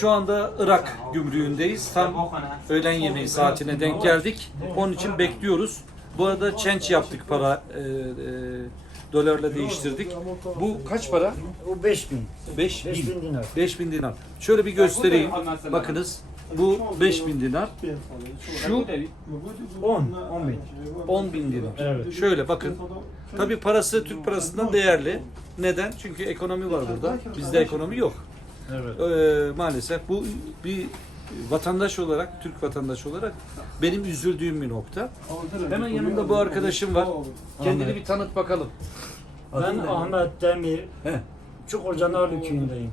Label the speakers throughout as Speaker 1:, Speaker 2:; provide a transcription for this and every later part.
Speaker 1: Şu anda Irak gümrüğündeyiz. Tam öğlen yemeği saatine denk geldik. Onun için bekliyoruz. Bu arada change yaptık para e, e, dolarla değiştirdik. Bu kaç para?
Speaker 2: O 5000.
Speaker 1: 5 bin.
Speaker 2: 5000 dinar.
Speaker 1: 5000 dinar. Şöyle bir göstereyim. Bakınız. Bu 5000 dinar. Şu
Speaker 2: 10. 10 bin.
Speaker 1: 10 bin dinar.
Speaker 2: Evet.
Speaker 1: Şöyle bakın. Tabi parası Türk parasından değerli. Neden? Çünkü ekonomi var burada. Bizde ekonomi yok.
Speaker 2: Evet.
Speaker 1: Ee, maalesef bu bir vatandaş olarak, Türk vatandaşı olarak benim üzüldüğüm bir nokta. Hemen yanımda bu arkadaşım var. Kendini bir tanıt bakalım.
Speaker 2: Ben? Ahmet Demir.
Speaker 1: He.
Speaker 2: Çukurca Narlı köyündeyim.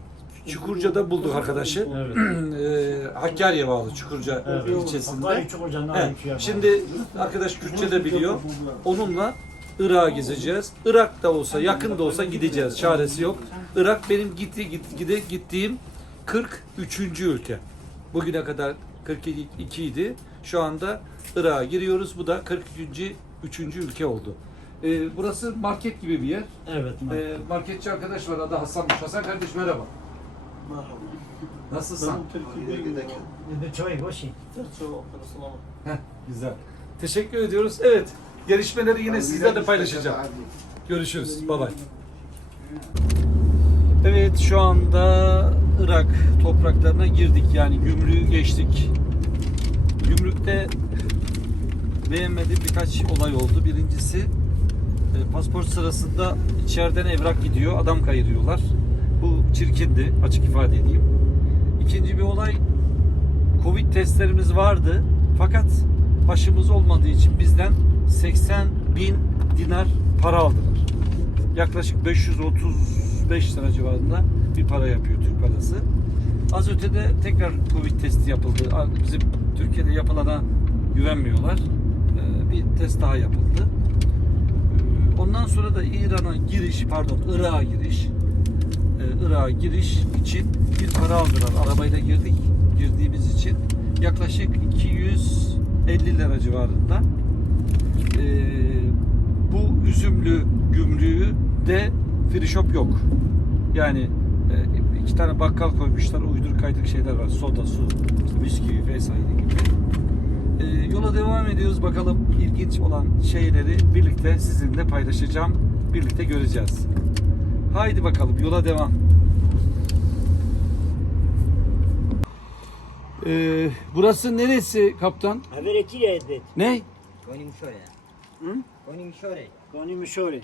Speaker 1: Çukurca'da bulduk arkadaşı.
Speaker 2: Evet.
Speaker 1: Ee, Hakkari'ye bağlı Çukurca
Speaker 2: Evet.
Speaker 1: ilçesinde.
Speaker 2: Hakkari Çukurca
Speaker 1: He,
Speaker 2: Narlı köyü.
Speaker 1: Şimdi arkadaş Kürtçe de biliyor. Onunla Irak'a gezeceğiz. Irak'ta olsa, yakın da olsa gideceğiz. Çaresi yok. Irak benim gitti, git, gide, gittiğim 43. ülke. Bugüne kadar 42 idi. Şu anda Irak'a giriyoruz. Bu da 42. 3. ülke oldu. Ee, burası market gibi bir yer.
Speaker 2: Evet.
Speaker 1: Ee, marketçi arkadaş var adı Hasan'mış. Hasan kardeş merhaba. Nasılsın?
Speaker 2: Bir çay boşi.
Speaker 1: Heh, güzel. Teşekkür ediyoruz. Evet, gelişmeleri yine sizlerle paylaşacağım. Görüşürüz. Bye bye. Evet, şu anda Irak topraklarına girdik. Yani gümrüğü geçtik. Gümrükte beğenmediğim birkaç olay oldu. Birincisi e, pasport sırasında içeriden evrak gidiyor. Adam kayırıyorlar. Bu çirkindi. Açık ifade edeyim. İkinci bir olay Covid testlerimiz vardı. Fakat başımız olmadığı için bizden 80 bin dinar para aldılar. Yaklaşık 535 lira civarında bir para yapıyor Türk parası. Az ötede tekrar Covid testi yapıldı. Bizim Türkiye'de yapılana güvenmiyorlar. Ee, Bir test daha yapıldı. Ee, Ondan sonra da İran'a giriş, pardon Irak'a giriş, e, Irak'a giriş için bir para aldılar. Arabayla girdik, girdiğimiz için yaklaşık 250 lira civarında. E, bu üzümlü gümrüğü de free shop yok. Yani e, iki tane bakkal koymuşlar, uydur kaydık şeyler var. Soda, su, bisküvi vesaire gibi. E, yola devam ediyoruz. Bakalım ilginç olan şeyleri birlikte sizinle paylaşacağım. Birlikte göreceğiz. Haydi bakalım yola devam. Ee, burası neresi kaptan?
Speaker 2: Haberetiyle edbet.
Speaker 1: Ne?
Speaker 3: Goni Müşore.
Speaker 2: Hı?
Speaker 3: Goni Müşore.
Speaker 2: Gani Müşori.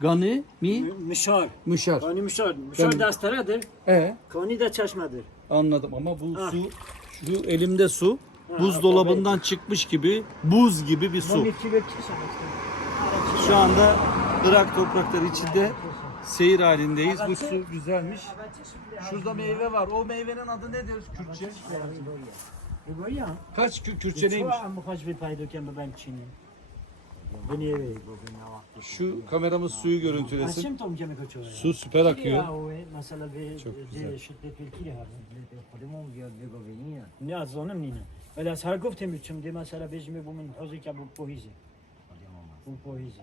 Speaker 1: Gani mi?
Speaker 2: Mişar.
Speaker 1: Müşar.
Speaker 2: Gani Mişar. Mişar
Speaker 1: Gani.
Speaker 2: dastaradır.
Speaker 1: E
Speaker 2: Gani de çeşmedir.
Speaker 1: anladım ama bu
Speaker 2: Ha.
Speaker 1: su şu elimde su
Speaker 2: Ha,
Speaker 1: buzdolabından çıkmış gibi buz gibi bir su.
Speaker 2: Gani
Speaker 1: Şu anda Irak toprakları içinde seyir halindeyiz. Bu su güzelmiş. Şurada meyve var. O meyvenin adı nedir Kürtçe?
Speaker 2: Egoya.
Speaker 1: Kaç Kür- Kürtçe neymiş? Şu kameramız suyu görüntülesin. Su süper akıyor. Çok güzel.
Speaker 2: Ne az zanım nina. Ben az her goftem de mesela bizim bu min hozik bu pohizi. Bu pohizi.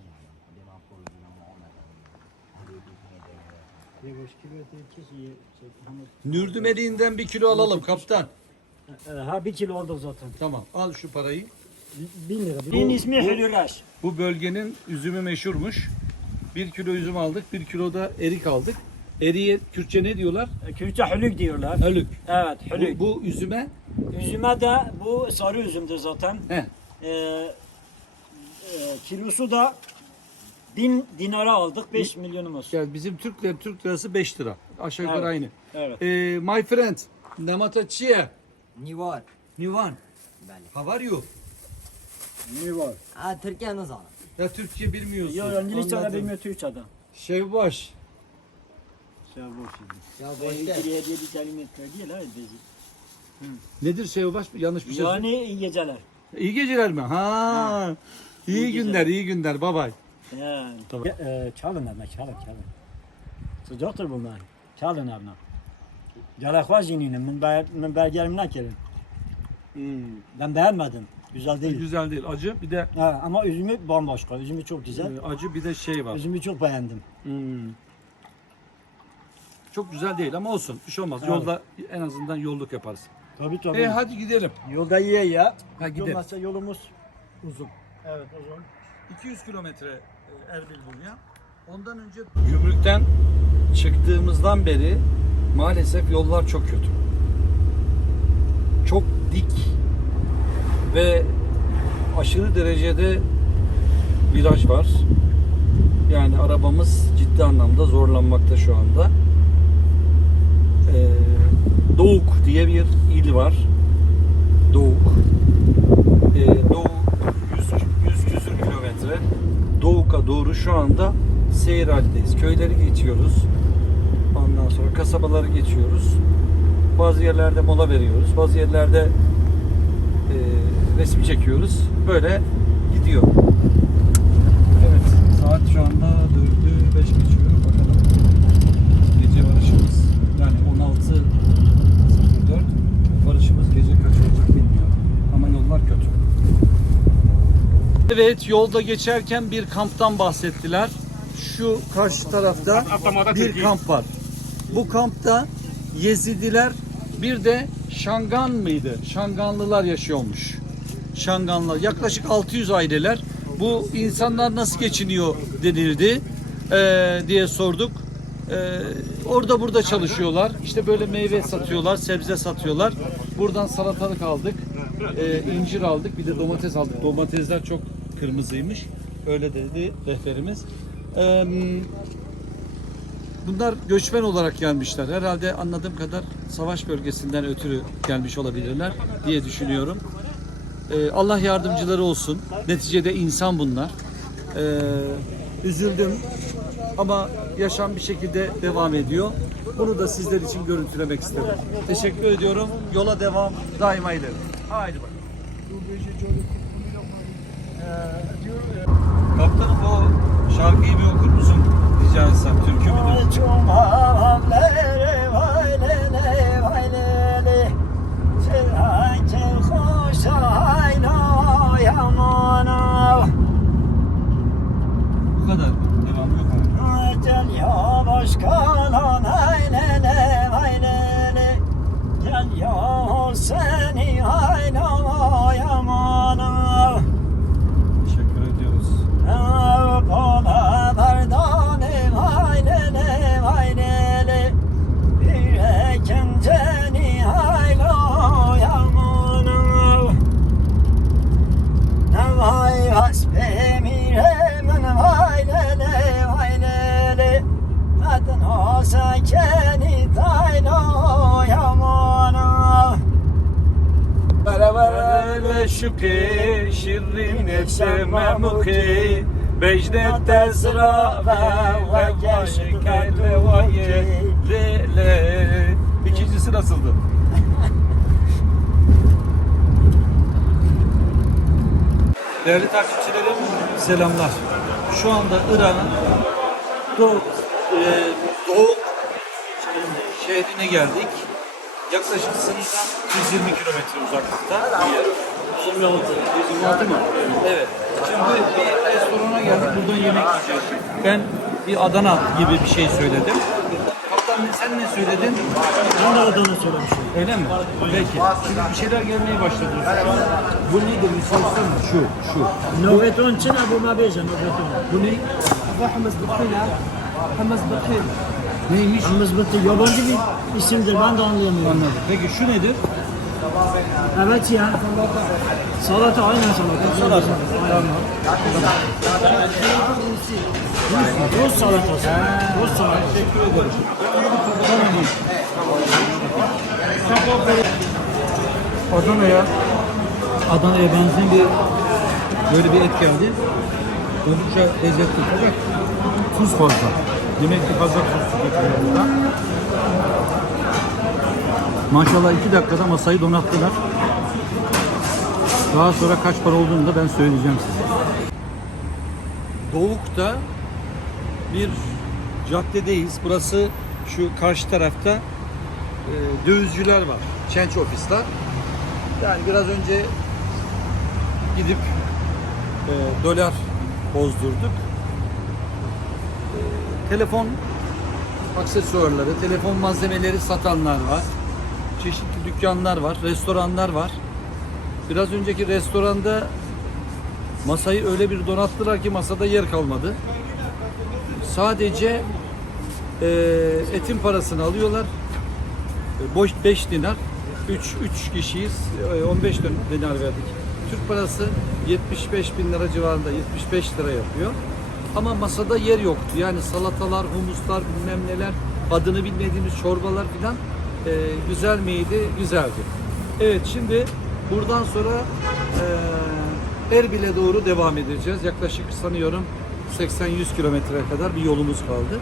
Speaker 1: Nürdümeliğinden bir kilo alalım kaptan.
Speaker 2: Ha bir kilo oldu zaten.
Speaker 1: Tamam al şu parayı.
Speaker 2: 1000 lira. Bunun ismi Helüraş.
Speaker 1: Bu bölgenin üzümü meşhurmuş. Bir kilo üzüm aldık, bir kilo da erik aldık. Eriye Kürtçe ne diyorlar?
Speaker 2: E, Kürtçe hülük diyorlar.
Speaker 1: Hülük.
Speaker 2: Evet, hülük.
Speaker 1: Bu, bu üzüme?
Speaker 2: Üzüme de bu sarı üzümdür zaten.
Speaker 1: Heh.
Speaker 2: Ee, e, kilosu da bin dinara aldık 5 milyonumuz.
Speaker 1: Yani bizim Türk Türk lirası 5 lira. Aşağı yukarı
Speaker 2: evet.
Speaker 1: aynı.
Speaker 2: Evet.
Speaker 1: Ee, my friend, Namata
Speaker 3: Çiye.
Speaker 1: Nivan.
Speaker 3: Nivan.
Speaker 1: How are you?
Speaker 2: Ne var?
Speaker 3: Ha, Türkiye'nin zanı.
Speaker 1: Ya Türkçe bilmiyorsun.
Speaker 2: Yok İngilizce de bilmiyor Türkçe'de.
Speaker 1: Şevbaş.
Speaker 2: Şevbaş.
Speaker 3: Şevbaş.
Speaker 2: İngilizce
Speaker 3: diye
Speaker 2: bir kelime söylüyor lan bizi.
Speaker 1: Nedir Şevbaş? Yanlış bir şey.
Speaker 2: Yani iyi geceler.
Speaker 1: İyi geceler mi? Ha. ha. İyi,
Speaker 2: iyi
Speaker 1: günler, iyi günler. Bye bye.
Speaker 2: Ya.
Speaker 1: Tamam.
Speaker 2: E, çalın ama çalın çalın. Sıcaktır bunlar. Çalın ama. Gerek var jininin. Ben, ben belgelimden gelin. Hmm. Ben beğenmedim. Güzel değil.
Speaker 1: Güzel değil. Acı bir de
Speaker 2: Ha, ama üzümü bambaşka. Üzümü çok güzel.
Speaker 1: e, acı bir de şey var.
Speaker 2: Üzümü çok beğendim.
Speaker 1: Hmm. Çok güzel değil ama olsun. Bir şey olmaz.
Speaker 2: Evet.
Speaker 1: Yolda en azından yolluk yaparız.
Speaker 2: Tabii tabii.
Speaker 1: E hadi gidelim.
Speaker 2: Yolda iyi ya.
Speaker 1: Ha gidelim.
Speaker 2: Olmazsa yolumuz uzun. Evet uzun.
Speaker 1: 200 kilometre e, Erbil buraya. Ondan önce gümrükten çıktığımızdan beri maalesef yollar çok kötü. Çok dik ve aşırı derecede viraj var. Yani arabamız ciddi anlamda zorlanmakta şu anda. Ee, Doğuk diye bir il var. Doğuk. Ee, Doğu 100, 100 küsür kilometre. Doğuk'a doğru şu anda seyir halindeyiz. Köyleri geçiyoruz. Ondan sonra kasabaları geçiyoruz. Bazı yerlerde mola veriyoruz. Bazı yerlerde resim çekiyoruz. Böyle gidiyor. Evet. Saat şu anda 4'ü 5 geçiyor. Bakalım. Gece varışımız yani 16.04 varışımız gece kaç olacak bilmiyorum. Ama yollar kötü. Evet yolda geçerken bir kamptan bahsettiler. Şu karşı tarafta bir kamp var. Bu kampta Yezidiler bir de Şangan mıydı? Şanganlılar yaşıyormuş. Şanganlılar. Yaklaşık 600 aileler. Bu insanlar nasıl geçiniyor denildi Ee, diye sorduk. Ee, orada burada çalışıyorlar. İşte böyle meyve satıyorlar, sebze satıyorlar. Buradan salatalık aldık, ee, incir aldık, bir de domates aldık. Domatesler çok kırmızıymış. Öyle dedi rehberimiz. Ee, bunlar göçmen olarak gelmişler. Herhalde anladığım kadar savaş bölgesinden ötürü gelmiş olabilirler diye düşünüyorum. Ee, Allah yardımcıları olsun. Neticede insan bunlar. Ee, üzüldüm ama yaşam bir şekilde devam ediyor. Bunu da sizler için görüntülemek istedim. Teşekkür ediyorum. Yola devam daima ileri. Haydi bakalım. Kaptanım o şarkıyı bir okur musun? Rica etsem. Türkü müdür? Kadar mı? Devamı yok mu?
Speaker 2: Seni hayna
Speaker 1: Şirrin etse memuki Becdet tezra ve ve başike levaye le le İkincisi nasıldı? Değerli takipçilerim selamlar. Şu anda İran'ın Doğu, e, Doğu şehrine geldik. Yaklaşık sınırdan 120 kilometre uzaklıkta Somyalı Altı mı? Evet. Şimdi bir restorana geldik buradan yemek yiyeceğiz. Ben bir Adana gibi bir şey söyledim. Kaptan sen ne söyledin?
Speaker 2: Ben de Adana söylemişim.
Speaker 1: Öyle mi? Peki. Şimdi bir şeyler gelmeye başladı. Bu nedir? Bir sorsan mı? Şu, şu.
Speaker 2: Noveton için bu mabeja, noveton.
Speaker 1: Bu ne?
Speaker 3: Bu hamas bakıyla. Hamas bakıyla.
Speaker 1: Neymiş?
Speaker 2: Hamas bakıyla. Yabancı bir isimdir. Ben de anlayamıyorum.
Speaker 1: Anladım. Peki şu nedir?
Speaker 2: Evet ya. Salata aynen salata.
Speaker 1: Salata.
Speaker 2: Rus, Rus salatası. Rus salatası.
Speaker 1: Teşekkür ederim. Adana'ya Adana'ya benzeyen bir böyle bir et geldi. Oldukça lezzetli fakat tuz fazla. Demek ki fazla tuz tüketiyor Maşallah iki dakikada masayı donattılar. Daha sonra kaç para olduğunu da ben söyleyeceğim size. Doğuk'ta bir caddedeyiz. Burası şu karşı tarafta e, dövizcüler var. Çenç ofisler. Yani biraz önce gidip e, dolar bozdurduk. E, telefon aksesuarları, telefon malzemeleri satanlar var. Çeşitli dükkanlar var, restoranlar var. Biraz önceki restoranda masayı öyle bir donattılar ki masada yer kalmadı. Sadece e, etin parasını alıyorlar. E, boş 5 dinar. 3 3 kişiyiz. E, 15 din- dinar verdik. Türk parası 75 bin lira civarında 75 lira yapıyor. Ama masada yer yoktu. Yani salatalar, humuslar, bilmem neler, adını bilmediğimiz çorbalar filan e, güzel miydi? Güzeldi. Evet şimdi buradan sonra e, Erbil'e doğru devam edeceğiz. Yaklaşık sanıyorum 80-100 kilometreye kadar bir yolumuz kaldı.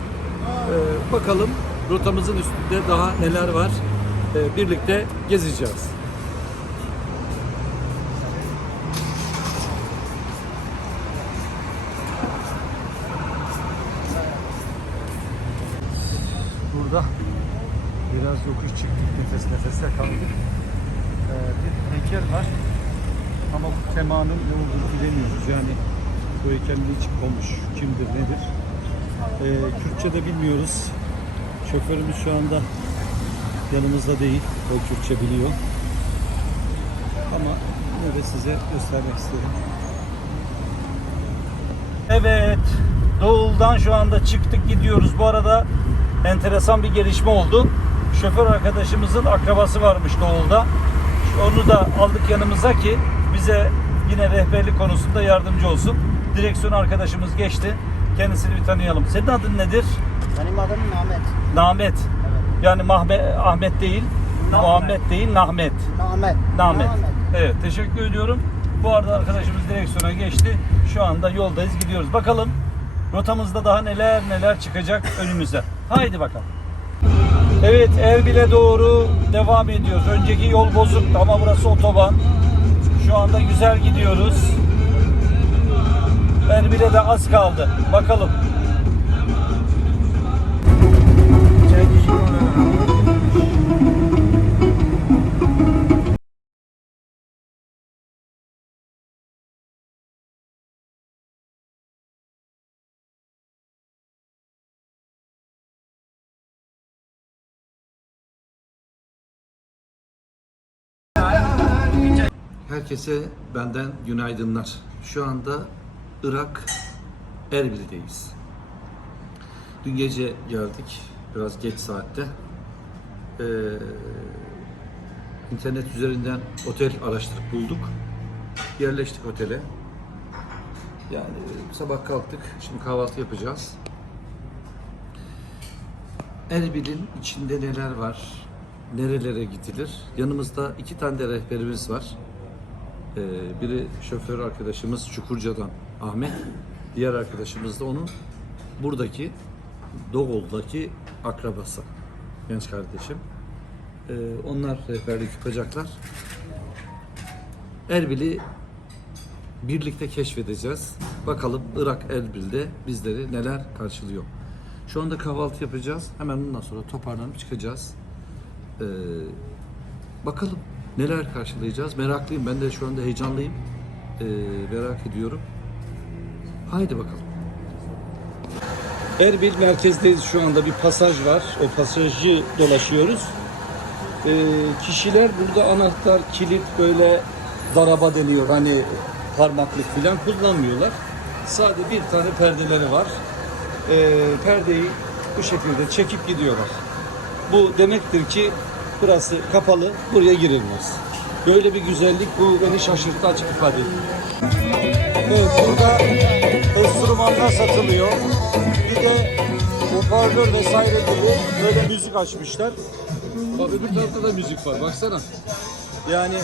Speaker 1: E, bakalım rotamızın üstünde daha neler var. E, birlikte gezeceğiz. Yokuş çıktık, nefes nefese kaldık. Ee, bir heykel var ama bu temanın ne olduğunu bilemiyoruz. Yani bu heykelin hiç komuş, kimdir, nedir? Ee, Kürtçe de bilmiyoruz. Şoförümüz şu anda yanımızda değil, o Kürtçe biliyor. Ama yine de size göstermek istedim. Evet, Doğul'dan şu anda çıktık gidiyoruz. Bu arada enteresan bir gelişme oldu. Şoför arkadaşımızın akrabası varmış Doğul'da. Onu da aldık yanımıza ki bize yine rehberlik konusunda yardımcı olsun. Direksiyon arkadaşımız geçti. Kendisini bir tanıyalım. Senin adın nedir?
Speaker 4: Benim adım Mehmet.
Speaker 1: Nahmet. Yani Mahme, Ahmet değil, Muhammed değil, Nahmet.
Speaker 4: Mehmet.
Speaker 1: Nahmet. Evet teşekkür ediyorum. Bu arada arkadaşımız direksiyona geçti. Şu anda yoldayız gidiyoruz. Bakalım rotamızda daha neler neler çıkacak önümüze. Haydi bakalım. Evet Erbil'e doğru devam ediyoruz. Önceki yol bozuktu ama burası otoban. Şu anda güzel gidiyoruz. Erbil'e de az kaldı. Bakalım. Herkese benden günaydınlar. Şu anda Irak Erbil'deyiz. Dün gece geldik. Biraz geç saatte. Ee, internet üzerinden otel araştırıp bulduk. Yerleştik otele. Yani sabah kalktık. Şimdi kahvaltı yapacağız. Erbil'in içinde neler var? Nerelere gidilir? Yanımızda iki tane de rehberimiz var. Ee, biri şoför arkadaşımız Çukurca'dan Ahmet. Diğer arkadaşımız da onun buradaki Doğul'daki akrabası. Genç kardeşim. Ee, onlar rehberlik yapacaklar. Erbil'i birlikte keşfedeceğiz. Bakalım Irak Erbil'de bizleri neler karşılıyor. Şu anda kahvaltı yapacağız. Hemen ondan sonra toparlanıp çıkacağız. Ee, bakalım neler karşılayacağız. Meraklıyım. Ben de şu anda heyecanlıyım. Ee, merak ediyorum. Haydi bakalım. Erbil merkezdeyiz şu anda. Bir pasaj var. O pasajı dolaşıyoruz. Ee, kişiler burada anahtar, kilit böyle daraba deniyor. Hani parmaklık falan kullanmıyorlar. Sadece bir tane perdeleri var. Ee, perdeyi bu şekilde çekip gidiyorlar. Bu demektir ki burası kapalı, buraya girilmez. Böyle bir güzellik bu beni şaşırttı açık ifade edeyim. Evet burada enstrümanlar satılıyor. Bir de hoparlör vesaire gibi böyle müzik açmışlar. Bak öbür tarafta da müzik var baksana. Yani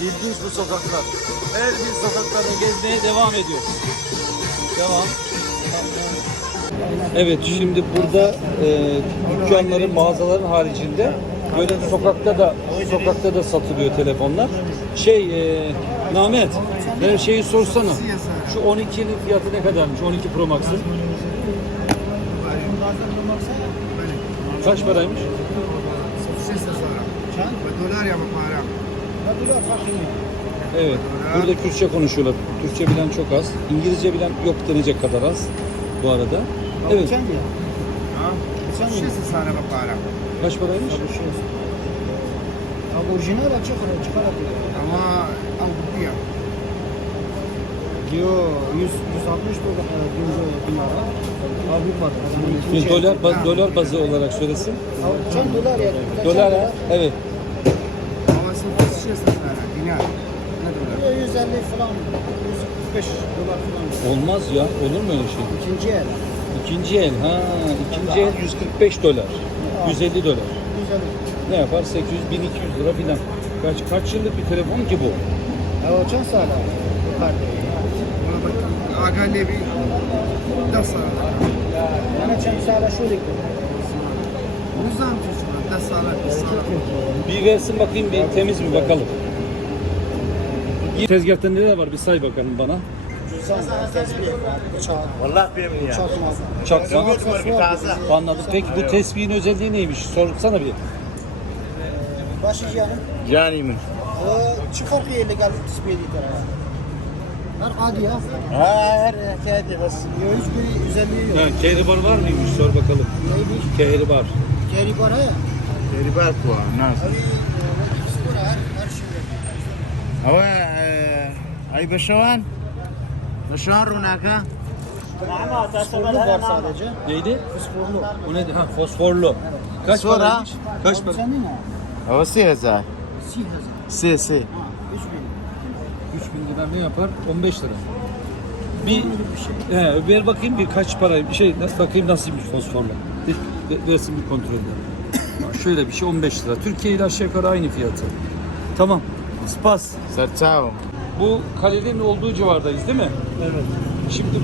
Speaker 1: ilginç bu sokaklar. Her bir sokaklarda gezmeye devam ediyoruz. Devam. Evet şimdi burada e, dükkanların, mağazaların haricinde Böyle sokakta da sokakta da satılıyor telefonlar. Şey e, Namet her şeyi sorsana. Şu 12'nin fiyatı ne kadarmış? 12 Pro Max'ın. Kaç paraymış?
Speaker 5: Dolar ya para.
Speaker 1: Evet. Burada Kürtçe konuşuyorlar. Türkçe bilen çok az. İngilizce bilen yok denecek kadar az bu arada. Evet.
Speaker 6: Şişesi sana bakara.
Speaker 1: Kaç paraymış?
Speaker 5: Abi orijinal açık oraya
Speaker 6: çıkarak Ama Avrupa.
Speaker 5: Diyor 100, 160 dolar, 100 dolar.
Speaker 1: Avrupa'da. Dolar, baz, dolar bazı olarak söylesin.
Speaker 5: Can dolar ya.
Speaker 1: Dolar ya, evet.
Speaker 6: Ama sen şişesi sana, dinar.
Speaker 5: 150 falan, 145 dolar falan.
Speaker 1: Olmaz ya, olur mu öyle şey?
Speaker 5: İkinci el.
Speaker 1: İkinci el ha. İkinci el 145 dolar. 150 dolar. Ne yapar? 800 1200 lira filan. Kaç kaç yıllık bir telefon ki bu?
Speaker 5: Ya o çok sağlam.
Speaker 6: Aga
Speaker 5: Nevi da sağlam. Bana
Speaker 6: çok sağlam şöyle. O yüzden çocuklar.
Speaker 1: Bir versin bakayım bir temiz mi bakalım. Tezgahta neler var bir say bakalım bana.
Speaker 4: Vallahi bilmiyorum ya.
Speaker 1: Çok
Speaker 4: Çok
Speaker 1: Anladım. Peki bu tesbihin özelliği neymiş? Sorsana bir.
Speaker 5: Başı
Speaker 4: yanım. Yani mi?
Speaker 5: Ee, çıkar bir yerine geldi tesbih ediyor. Her hadi ya.
Speaker 4: Ha her hadi bas.
Speaker 5: Yok hiçbir özelliği yok.
Speaker 1: Ha, kehribar var mıymış? Sor bakalım.
Speaker 5: Neymiş?
Speaker 1: Kehribar.
Speaker 5: Kehribar ha? Kehribar
Speaker 4: kuva. Nasıl?
Speaker 5: Abi, e, her şey. Ama
Speaker 4: e, ay başavan. E, Şahrun
Speaker 5: aga. Fosforlu var sadece.
Speaker 1: Neydi?
Speaker 5: Fosforlu.
Speaker 1: Bu neydi? Ha fosforlu. Kaç
Speaker 4: Sonra-
Speaker 1: paraymış? Kaç para?
Speaker 5: Senin ne?
Speaker 4: O si heza.
Speaker 5: Si hazır.
Speaker 4: Si
Speaker 5: si. 3000.
Speaker 1: 3000 lira ne yapar? 15 lira. Bir, he, ver bakayım bir kaç para bir şey nasıl bakayım nasılmış fosforlu. Bir, ver- versin bir kontrol edelim. Şöyle bir şey 15 lira. Türkiye ile aşağı yukarı aynı fiyatı. Tamam. Spas.
Speaker 4: Serçao.
Speaker 1: Bu kalenin olduğu civardayız değil mi? Evet. Şimdi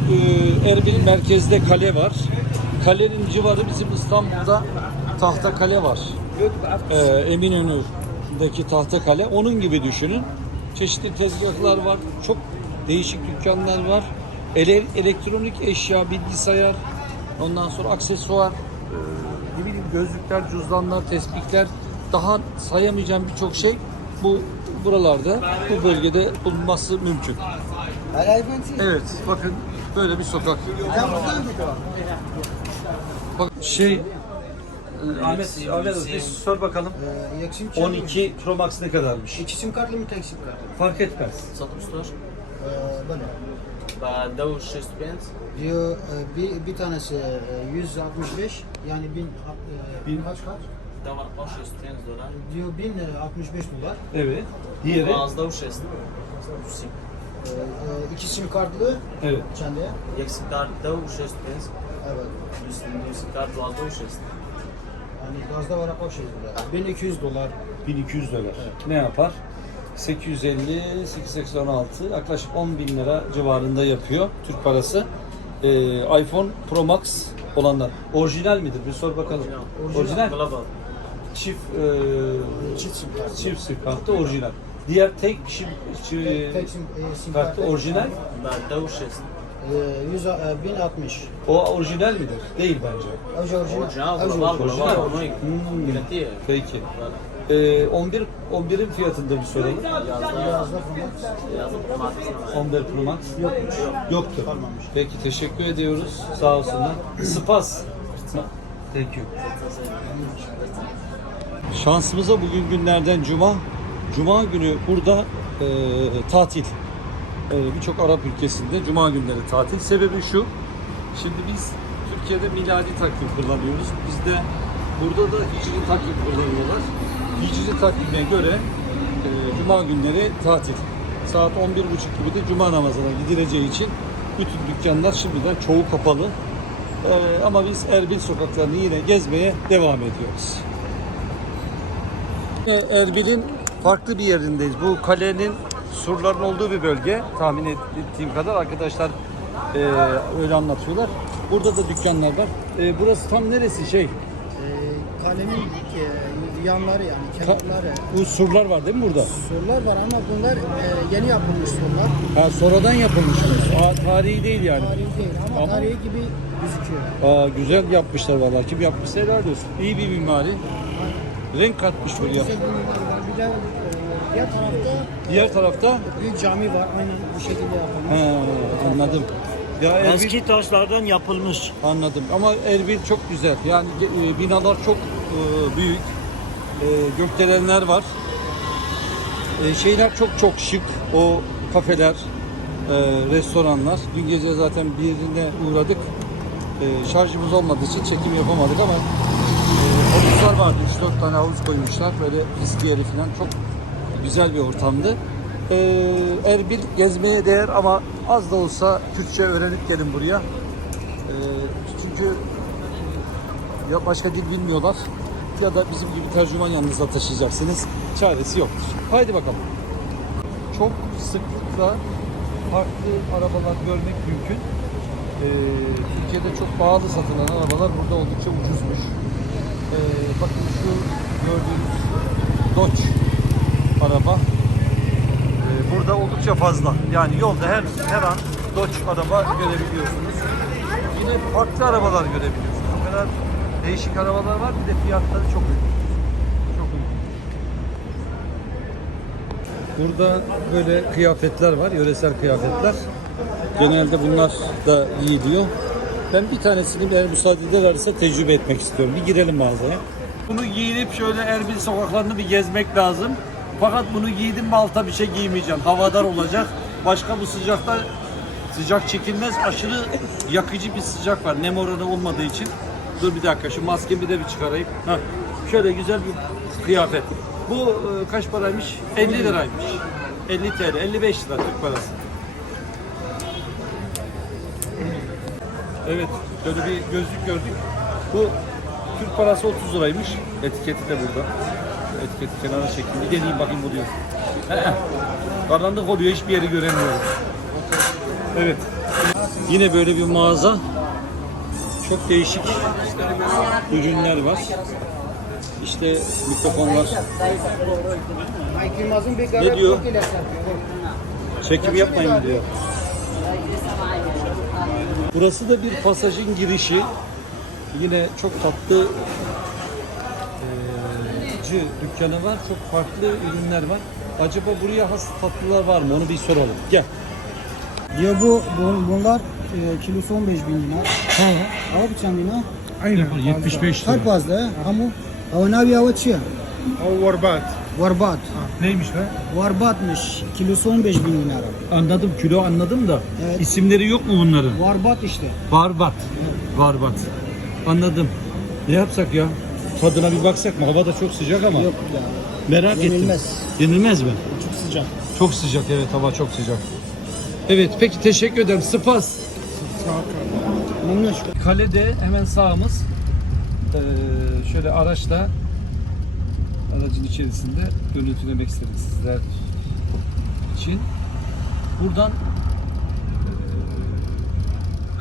Speaker 1: e, Erbil merkezde kale var. Kalenin civarı bizim İstanbul'da tahta kale var. E, Eminönü'deki tahta kale. Onun gibi düşünün. Çeşitli tezgahlar var. Çok değişik dükkanlar var. Ele, elektronik eşya, bilgisayar, ondan sonra aksesuar, e, ne bileyim gözlükler, cüzdanlar, tespihler, daha sayamayacağım birçok şey bu buralarda bu bölgede bulunması mümkün. Evet bakın böyle bir sokak. Bak şey e, Ahmet Ahmet bir sor bakalım.
Speaker 5: E,
Speaker 1: 12 Pro Max ne kadarmış?
Speaker 5: İki sim kartlı mı tek sim kartlı?
Speaker 1: Fark etmez.
Speaker 7: Satmış
Speaker 5: sor. Böyle.
Speaker 7: Bende
Speaker 5: 605. Bir, bir, bir tanesi e, 165 yani 1000
Speaker 1: bin
Speaker 5: kaç kaç?
Speaker 7: Damat baş jest, ten dolar.
Speaker 5: Diyor 1000 lira 65 dolar.
Speaker 1: Evet. Diğeri?
Speaker 7: Ağızda uç jest. Sim.
Speaker 5: Ee, e, iki sim kartlı
Speaker 1: Evet.
Speaker 7: çende. Yeksiklarda uç jest pens.
Speaker 5: Evet.
Speaker 7: Yeksiklar doğalda uç jest.
Speaker 5: Yani gazda var hapa şey dolar. 1200 dolar.
Speaker 1: 1200 dolar. Ne yapar? 850, 886 yaklaşık 10 bin lira civarında yapıyor Türk parası. Ee, iPhone Pro Max olanlar. Orijinal midir? Bir sor bakalım. Orijinal. Orijinal.
Speaker 7: Global
Speaker 1: çift e,
Speaker 5: çift sim kartı.
Speaker 1: çift sim kartı orijinal. Diğer tek sim, çi- şey, şey,
Speaker 5: Tek sim, e, sim
Speaker 1: kartı orijinal.
Speaker 7: Ben davuş
Speaker 5: yesin. 100, 1060.
Speaker 1: O orijinal midir? Değil bence.
Speaker 5: Avcı orijinal. Orijinal,
Speaker 7: orijinal.
Speaker 1: Hmm. Peki. Ee, 11 11'in fiyatını da bir soralım.
Speaker 5: Yazda Yazda format.
Speaker 1: yazda 11 Pro Max yoktu. Peki teşekkür ediyoruz. Sağ olsunlar. Spas. Thank you. Şansımıza bugün günlerden cuma. Cuma günü burada e, tatil. E, Birçok Arap ülkesinde cuma günleri tatil. Sebebi şu. Şimdi biz Türkiye'de miladi takvim kullanıyoruz. Bizde burada da hicri takvim kullanıyorlar. Hicri takvime göre e, cuma günleri tatil. Saat 11.30 gibi de cuma namazına gidileceği için bütün dükkanlar şimdiden çoğu kapalı. E, ama biz Erbil sokaklarını yine gezmeye devam ediyoruz. Erbil'in farklı bir yerindeyiz. Bu kalenin surların olduğu bir bölge. Tahmin ettiğim kadar arkadaşlar e, öyle anlatıyorlar. Burada da dükkanlar var. E, burası tam neresi şey?
Speaker 5: E, kalemin e, yanları yani kenarları.
Speaker 1: bu surlar var değil mi burada?
Speaker 5: Sorular var ama bunlar e, yeni yapılmış sorular.
Speaker 1: Ha sonradan yapılmış. Aa, tarihi değil yani.
Speaker 5: Tarihi değil ama,
Speaker 1: Ama-
Speaker 5: tarihi gibi gözüküyor.
Speaker 1: Aa, güzel yapmışlar vallahi. Kim yapmışsa helal olsun. İyi bir mimari. Renk katmış buraya.
Speaker 5: Bir. Bir de diğer tarafta
Speaker 1: Diğer tarafta
Speaker 5: büyük cami var. Aynen bu şekilde yapılmış.
Speaker 1: ha, anladım. Ya Erbil,
Speaker 2: Eski taşlardan yapılmış.
Speaker 1: anladım ama Erbil çok güzel. Yani e, binalar çok e, büyük. E, gökdelenler var. E, şeyler çok çok şık. O kafeler, e, restoranlar. Dün gece zaten birine uğradık. E, şarjımız olmadığı için çekim yapamadık ama e, havuzlar vardı. 3-4 tane havuz koymuşlar. Böyle viskiyeli falan. Çok güzel bir ortamdı. E, Erbil gezmeye değer ama az da olsa Türkçe öğrenip gelin buraya. E, çünkü ya başka dil bilmiyorlar ya da bizim gibi tercüman yanınızda taşıyacaksınız. Çaresi yoktur. Haydi bakalım. Çok sıklıkla farklı arabalar görmek mümkün. Ee, Türkiye'de çok pahalı satılan arabalar burada oldukça ucuzmuş. Ee, bakın şu gördüğünüz Dodge araba ee, burada oldukça fazla. Yani yolda her her an Dodge araba görebiliyorsunuz. Yine farklı arabalar görebiliyorsunuz. O kadar değişik arabalar var. Bir de fiyatları çok uygun. Çok uygun. Burada böyle kıyafetler var, yöresel kıyafetler. Genelde bunlar da giyiliyor. Ben bir tanesini eğer müsaade ederlerse tecrübe etmek istiyorum. Bir girelim mağazaya. Bunu giyinip şöyle Erbil sokaklarını bir gezmek lazım. Fakat bunu giydim mi alta bir şey giymeyeceğim. Havadar olacak. Başka bu sıcakta sıcak çekilmez. Aşırı yakıcı bir sıcak var. Nem oranı olmadığı için. Dur bir dakika şu maskemi de bir çıkarayım. Heh. Şöyle güzel bir kıyafet. Bu e, kaç paraymış? 50 liraymış. 50 TL, 55 lira Türk parası. Evet, böyle bir gözlük gördük. Bu Türk parası 30 liraymış. Etiketi de burada. Etiketi kenara çektim. Bir deneyeyim bakayım oluyor. Ee, Karanlık oluyor, hiçbir yeri göremiyorum. Evet. Yine böyle bir mağaza. Çok değişik ürünler var. İşte mikrofonlar. Ne diyor? Çekim yapmayın diyor. Burası da bir pasajın girişi. Yine çok tatlı eee, dükkanı var. Çok farklı ürünler var. Acaba buraya has tatlılar var mı? Onu bir soralım. Gel.
Speaker 5: Ya bu, bu bunlar e, kilosu 15 bin dinar. Ha. Abi çam dinar.
Speaker 1: Aynen. 75
Speaker 5: Kalp fazla ha. Hamu. Hava nabi hava çiya.
Speaker 8: او وربات
Speaker 5: Varbat.
Speaker 1: Neymiş be?
Speaker 5: Varbatmış. Kilosu 15 bin dinar.
Speaker 1: Anladım. Kilo anladım da.
Speaker 5: Evet.
Speaker 1: İsimleri yok mu bunların?
Speaker 5: Varbat işte.
Speaker 1: Barbat. Barbat. Anladım. Ne yapsak ya? Tadına bir baksak mı? Hava da çok sıcak ama.
Speaker 5: Yok ya.
Speaker 1: Merak ettim.
Speaker 5: Yenilmez.
Speaker 1: Yenilmez mi?
Speaker 5: Çok sıcak.
Speaker 1: Çok sıcak evet hava çok sıcak. Evet peki teşekkür ederim. Spas.
Speaker 5: Memnun.
Speaker 1: Kalede hemen sağımız. Ee, şöyle araçla aracın içerisinde görüntülemek istedim sizler için. Buradan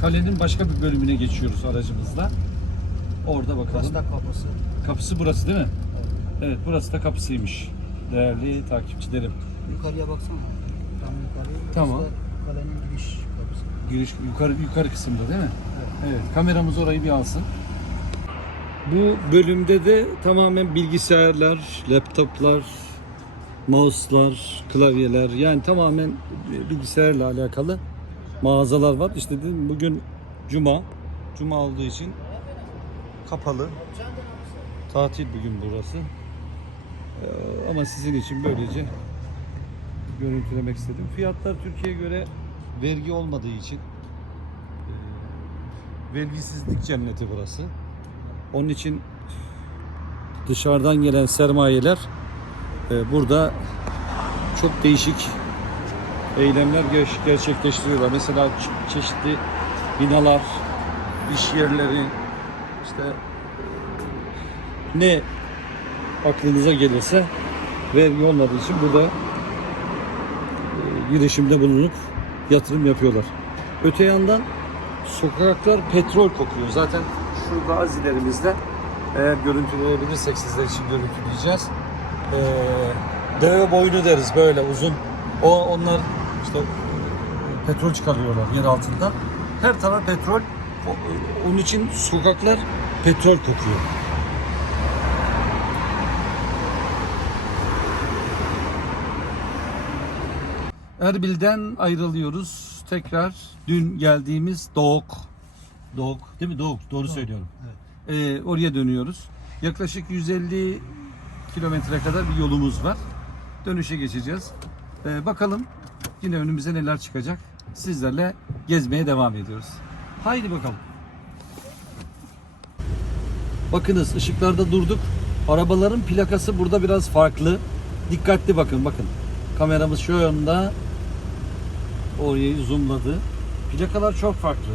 Speaker 1: kalenin başka bir bölümüne geçiyoruz aracımızla. Orada bakalım.
Speaker 5: kapısı.
Speaker 1: Kapısı burası değil mi? Evet burası da kapısıymış. Değerli takipçilerim.
Speaker 5: Yukarıya baksana. Tam yukarıya.
Speaker 1: Tamam.
Speaker 5: Burası da Kalenin giriş kapısı.
Speaker 1: Giriş yukarı yukarı kısımda değil mi? Evet. Kameramız orayı bir alsın. Bu bölümde de tamamen bilgisayarlar, laptoplar, mouse'lar, klavyeler yani tamamen bilgisayarla alakalı mağazalar var. İşte dedim bugün cuma. Cuma olduğu için kapalı. Tatil bugün burası. Ee, ama sizin için böylece görüntülemek istedim. Fiyatlar Türkiye'ye göre vergi olmadığı için e, vergisizlik cenneti burası. Onun için dışarıdan gelen sermayeler e, burada çok değişik eylemler ger- gerçekleştiriyorlar. Mesela çeşitli binalar, iş yerleri, işte ne aklınıza gelirse vergi olmadığı için burada e, girişimde bulunup yatırım yapıyorlar. Öte yandan sokaklar petrol kokuyor. Zaten şurada az ilerimizde eğer görüntüleyebilirsek sizler için görüntüleyeceğiz. Ee, deve boynu deriz böyle uzun. O onlar işte petrol çıkarıyorlar yer altından. Her taraf petrol. Onun için sokaklar petrol kokuyor. Erbil'den ayrılıyoruz. tekrar dün geldiğimiz Doğuk. Doğuk değil mi? Doğuk. Doğru söylüyorum. Ee, oraya dönüyoruz. Yaklaşık 150 kilometre kadar bir yolumuz var. Dönüşe geçeceğiz. Ee, bakalım yine önümüze neler çıkacak. Sizlerle gezmeye devam ediyoruz. Haydi bakalım. Bakınız ışıklarda durduk. Arabaların plakası burada biraz farklı. Dikkatli bakın bakın. Kameramız şu yönde. Orayı zoomladı. Plakalar çok farklı.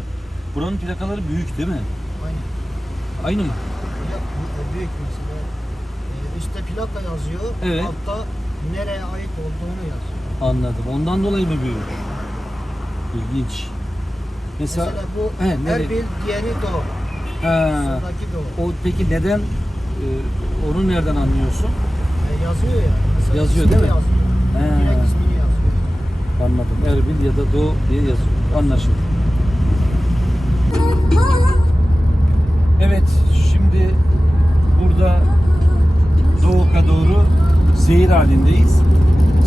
Speaker 1: Buranın plakaları büyük değil mi?
Speaker 5: Aynı.
Speaker 1: Aynı mı?
Speaker 5: Plak- büyük mesela. Ee, Üstte plaka yazıyor.
Speaker 1: Evet.
Speaker 5: Altta nereye ait olduğunu yazıyor.
Speaker 1: Anladım. Ondan dolayı mı büyük? İlginç. Mesela,
Speaker 5: Mesela bu
Speaker 1: He, nereye-
Speaker 5: Erbil, diğeri Doğu.
Speaker 1: ha,
Speaker 5: Sondaki Doğu.
Speaker 1: o peki neden e, onu nereden anlıyorsun?
Speaker 5: E, yazıyor ya. Mesela
Speaker 1: Yazıyor
Speaker 5: ismini
Speaker 1: değil mi?
Speaker 5: Yazıyor.
Speaker 1: He.
Speaker 5: Direkt ismini yazıyor.
Speaker 1: Anladım. Erbil ya da Doğu diye yazıyor. Anlaşıldı. Evet, şimdi burada Doğuk'a doğru seyir halindeyiz.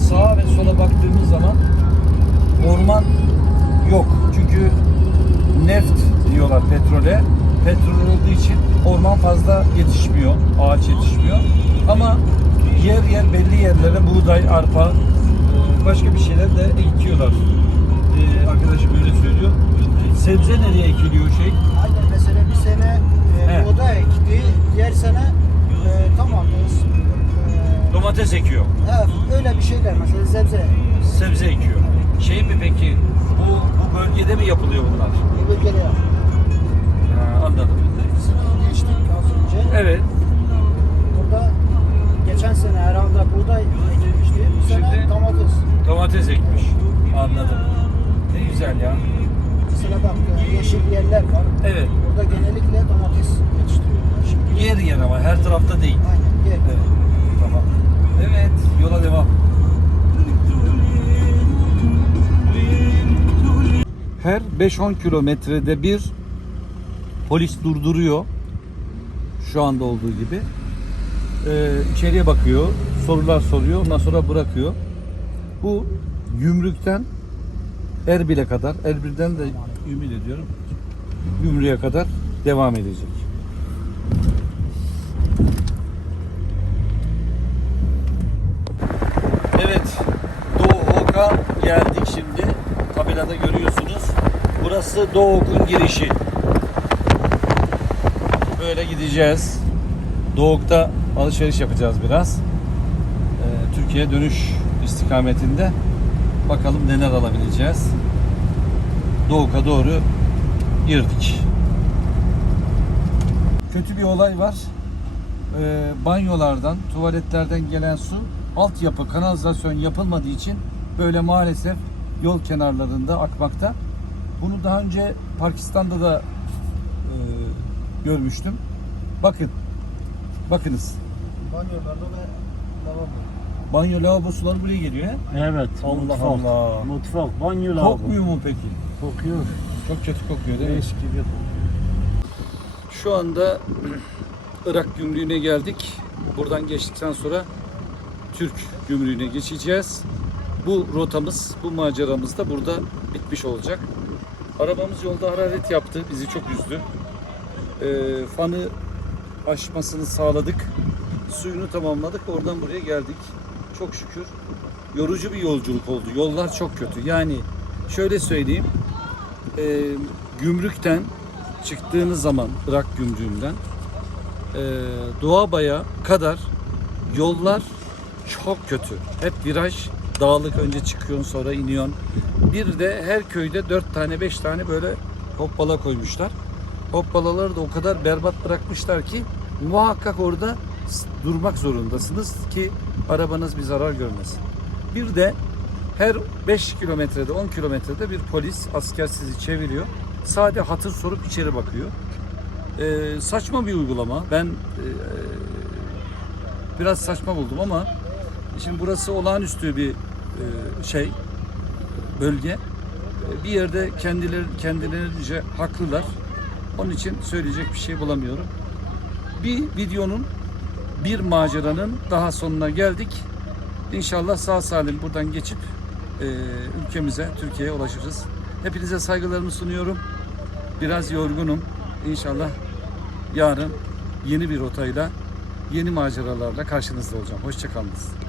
Speaker 1: Sağa ve sola baktığımız zaman orman yok. Çünkü neft diyorlar petrole. Petrol olduğu için orman fazla yetişmiyor, ağaç yetişmiyor. Ama yer yer belli yerlere buğday, arpa, e, başka bir şeyler de ekiyorlar. Ee, arkadaşım öyle söylüyor. Sebze nereye ekiliyor şey?
Speaker 5: Anne mesela bir sene e, buğday ekti. Diğer sene e, domates. E,
Speaker 1: Domates ekiyor.
Speaker 5: evet, öyle bir şeyler mesela sebze.
Speaker 1: Sebze ekiyor. Şey mi peki? Bu, bu bölgede mi yapılıyor bunlar?
Speaker 5: Bu bölgede yap.
Speaker 1: Ha, anladım.
Speaker 5: Geçtik az önce.
Speaker 1: Evet.
Speaker 5: Burada geçen sene herhalde buğday ekilmişti. Bu sene
Speaker 1: Şimdi-
Speaker 5: domates.
Speaker 1: Domates ekmiş. Anladım. Ne güzel ya.
Speaker 5: Mesela bak e, yeşil yerler var.
Speaker 1: Evet.
Speaker 5: Burada genellikle domates yetiştiriyorlar. Şimdi
Speaker 1: Yer yer ama her tarafta değil.
Speaker 5: aynen yer.
Speaker 1: Evet. Tamam. Evet. Yola devam. Her 5-10 kilometrede bir polis durduruyor. Şu anda olduğu gibi. Ee, içeriye bakıyor. Sorular soruyor. Ondan sonra bırakıyor. Bu Gümrük'ten Erbil'e kadar, Erbil'den de ümit ediyorum. Gümrük'e kadar devam edecek. Evet, Doğu Ok'a geldik şimdi. Tabelada görüyorsunuz. Burası Doğu Ok'un girişi. Böyle gideceğiz. Doğu Ok'ta alışveriş yapacağız biraz. Ee, Türkiye dönüş istikametinde. Bakalım neler alabileceğiz. Doğu Ok'a doğru girdik. Kötü bir olay var. Ee, banyolardan, tuvaletlerden gelen su altyapı, kanalizasyon yapılmadığı için böyle maalesef yol kenarlarında akmakta. Bunu daha önce Pakistan'da da e, görmüştüm. Bakın, bakınız.
Speaker 5: Banyolarda ve lavabo.
Speaker 1: Banyo lavabo suları buraya geliyor he?
Speaker 2: Evet.
Speaker 1: Allah
Speaker 2: mutfak.
Speaker 1: Allah.
Speaker 2: Mutfak. Banyo lavabo.
Speaker 1: Kokmuyor mu peki?
Speaker 2: Kokuyor.
Speaker 1: Çok kötü kokuyor değil mi?
Speaker 2: Leş gibi.
Speaker 1: Şu anda Irak gümrüğüne geldik. Buradan geçtikten sonra Türk gümrüğüne geçeceğiz. Bu rotamız, bu maceramız da burada bitmiş olacak. Arabamız yolda hararet yaptı. Bizi çok üzdü. Ee, fanı aşmasını sağladık. Suyunu tamamladık. Oradan buraya geldik. Çok şükür. Yorucu bir yolculuk oldu. Yollar çok kötü. Yani şöyle söyleyeyim. Ee, gümrükten çıktığınız zaman Irak gümrüğünden e, Doğabaya kadar yollar çok kötü. Hep viraj, dağlık önce çıkıyorsun sonra iniyorsun. Bir de her köyde dört tane beş tane böyle hoppala koymuşlar. Hoppalaları da o kadar berbat bırakmışlar ki muhakkak orada durmak zorundasınız ki arabanız bir zarar görmesin. Bir de her 5 kilometrede 10 kilometrede bir polis asker sizi çeviriyor. Sade hatır sorup içeri bakıyor. Ee, saçma bir uygulama. Ben e, biraz saçma buldum ama şimdi burası olağanüstü bir e, şey bölge. E, Bir yerde kendileri kendilerince haklılar. Onun için söyleyecek bir şey bulamıyorum. Bir videonun bir maceranın daha sonuna geldik. İnşallah sağ salim buradan geçip e, ülkemize, Türkiye'ye ulaşırız. Hepinize saygılarımı sunuyorum. Biraz yorgunum. İnşallah yarın yeni bir rotayla, yeni maceralarla karşınızda olacağım. Hoşçakalınız.